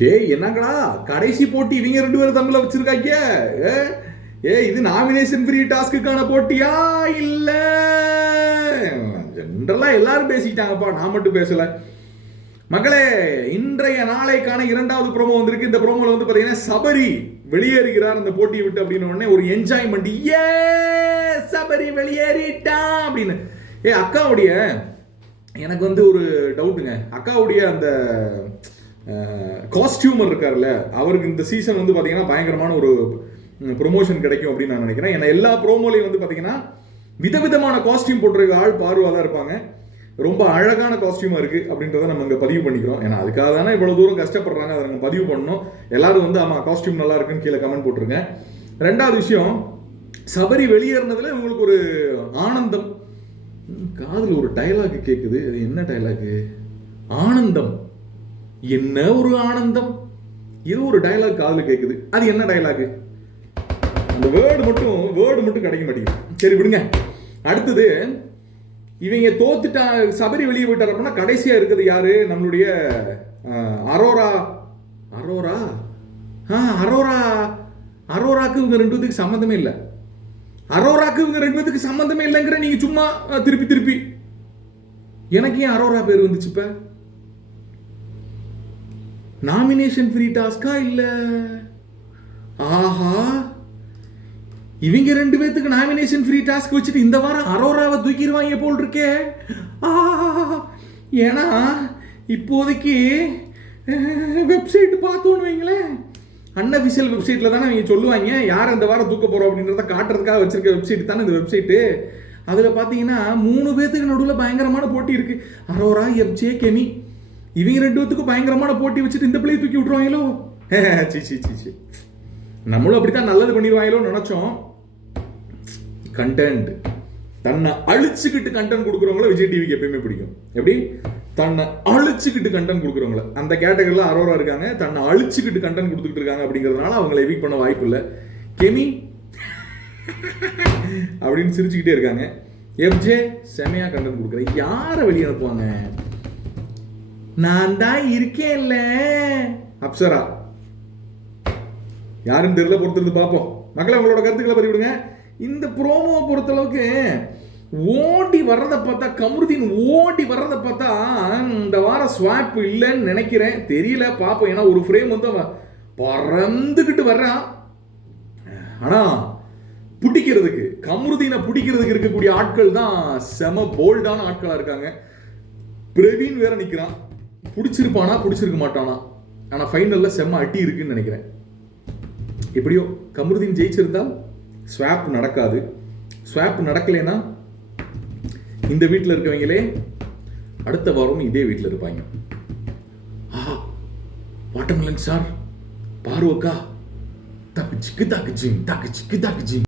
டேய் என்னங்களா கடைசி போட்டி இவங்க 2 பேரும் தமிழ்ல வச்சிருக்காங்க. இது நாமினேஷன் ஃப்ரீ டாஸ்க்குக்கான போட்டியா இல்ல? ஜெனரலா எல்லாரும் பேசிட்டாங்கப்பா, நான் மட்டும் பேசல. மக்களே, இன்றைய நாளைக்கான 2வது ப்ரோமோ வந்திருக்கு. இந்த ப்ரோமோல வந்து பாத்தீங்கன்னா சபரி வெளியேறுகிறார் அந்த போட்டியை விட்டு அப்படின்னு உடனே ஒரு என்ஜாய்மெண்ட், ஏ சபரி வெளியேறிட்டான் அப்படின்னு. அக்காவுடைய எனக்கு வந்து ஒரு டவுட்டுங்க, அக்காவுடைய அந்த காஸ்டியூமர் இருக்கார்ல, அவருக்கு இந்த சீசன் வந்து பார்த்தீங்கன்னா பயங்கரமான ஒரு ப்ரொமோஷன் கிடைக்கும் அப்படின்னு நான் நினைக்கிறேன். ஏன்னா எல்லா ப்ரோமோலையும் வந்து பார்த்தீங்கன்னா விதவிதமான காஸ்டியூம் போட்டிருக்க ஆள் பார்வையாக தான் இருப்பாங்க. ரொம்ப அழகான காஸ்டியூமா இருக்கு அப்படின்றத நம்ம இங்கே பதிவு பண்ணிக்கிறோம். ஏன்னா அதுக்காக தானே இவ்வளவு தூரம் கஷ்டப்படுறாங்க, அதை நம்ம பதிவு பண்ணணும். எல்லாரும் வந்து ஆமா காஸ்டியூம் நல்லா இருக்குன்னு கீழே கமெண்ட் போட்டுருங்க. 2வது விஷயம், சபரி வெளியேறினதுல இவங்களுக்கு ஒரு ஆனந்தம். காதில் ஒரு டைலாக் கேட்குது. என்ன டைலாக்? ஆனந்தம். என்ன ஒரு ஆனந்தம், இது ஒரு டைலாக் காதில் கேட்குது. அது என்ன டைலாக்? அந்த வேர்டு மட்டும் கிடைக்க மாட்டேங்குது. சரி விடுங்க. அடுத்தது, இவங்க தோத்துட்டா சபரி வெளியே போயிட்டார் அப்படின்னா கடைசியா இருக்குது யாரு? நம்மளுடைய அரோரா. அரோராக்கு இவங்க 2 பேத்துக்கு சம்மந்தமே இல்லை. அரோராக்கு இவங்க 2 பேத்துக்கு சம்மந்தமே இல்லைங்கிற நீங்க சும்மா திருப்பி எனக்கு ஏன் அரோரா பேர் வந்துச்சு? இப்ப நாமினேஷன் ஃப்ரீ டாஸ்கா இல்ல? ஆஹா, இவங்க 2 பேத்துக்கு நாமினேஷன் ஃப்ரீ டாஸ்க் வச்சுட்டு இந்த வாரம் அரோராவை தூக்கிடுவாங்க போல் இருக்கே. ஏன்னா இப்போதைக்கு வெப்சைட் பார்த்தோன்னு வைங்களேன், அன்அஃபிஷியல் வெப்சைட்ல தானே அவங்க சொல்லுவாங்க யார் இந்த வாரம் தூக்க போறோம் அப்படின்றத காட்டுறதுக்காக வச்சிருக்க வெப்சைட் தானே இந்த வெப்சைட்டு. அதில் பார்த்தீங்கன்னா 3 பேத்துக்கு நடுவில் பயங்கரமான போட்டி இருக்கு. அரோரா, எஃப்ஜே, கெமி, இவங்க 2 பேத்துக்கும் பயங்கரமான போட்டி வச்சுட்டு இந்த பிள்ளையை தூக்கி விட்டுருவாங்களோ. சி நம்மளும் அப்படித்தான் நல்லது பண்ணிடுவாங்களோ நினைச்சோம். கண்டென்ட், தன்னை அழிச்சுக்கிட்டு கண்டென்ட் கொடுக்குறவங்கள விஜய் டிவிக்கு எப்பயுமே பிடிக்கும். எப்படி? தன்னை அழிச்சுக்கிட்டு கண்டென்ட் கொடுக்குறவங்கள. அந்த கேட்டகரியில் அரோரா இருக்காங்க, தன்னை அழிச்சுக்கிட்டு கண்டென்ட் கொடுத்துக்கிட்டு இருக்காங்க. அப்படிங்கிறதுனால அவங்களை எவிக் பண்ண வாய்ப்பு இல்லை. கெமி அப்படின்னு சிரிச்சுக்கிட்டே இருக்காங்க. எஃப்ஜே செமையா கண்டென்ட் கொடுக்குறேன். யாரை வெளியே அனுப்புவாங்க? நான் தான் இருக்கேன்ல. அப்சரா யாருன்னு தெரியல, பொறுத்திருந்து பார்ப்போம். மக்களை உங்களோட கருத்துக்களை பதிவிடுங்க. இந்த ப்ரோமோ பொறுத்தளவுக்கு ஓடி வர்றதை பார்த்தா, கமருதீன் ஓடி வர்றதை பார்த்தா இந்த வாரம் ஸ்வாப் இல்லைன்னு நினைக்கிறேன். தெரியல, பார்ப்போம். ஏன்னா ஒரு ஃப்ரேம் வந்து அவன் பறந்துக்கிட்டு வர்றான். ஆனா பிடிக்கிறதுக்கு, கமருதீனை பிடிக்கிறதுக்கு இருக்கக்கூடிய ஆட்கள் தான் செம போல்டான ஆட்களா இருக்காங்க. பிரவீன் வேற நிக்கிறான். பிடிச்சிருப்பானா பிடிச்சிருக்க மாட்டானா, ஆனா ஃபைனல்ல செம்ம அட்டி இருக்குன்னு நினைக்கிறேன். எப்படியோ கமருதீன் ஜெயிச்சிருந்தால் ஸ்வாப் நடக்காது. ஸ்வாப் நடக்கலைன்னா இந்த வீட்டில் இருக்கவங்களே அடுத்த வாரம் இதே வீட்டில் இருப்பாங்க. ஆஹா, வாட்டர்மெலன் சார், பார்வக்கா, தாக்கு சிக்கு தாக்கு ஜிம், தாக்கு சிக்கு தாக்கு ஜிம்.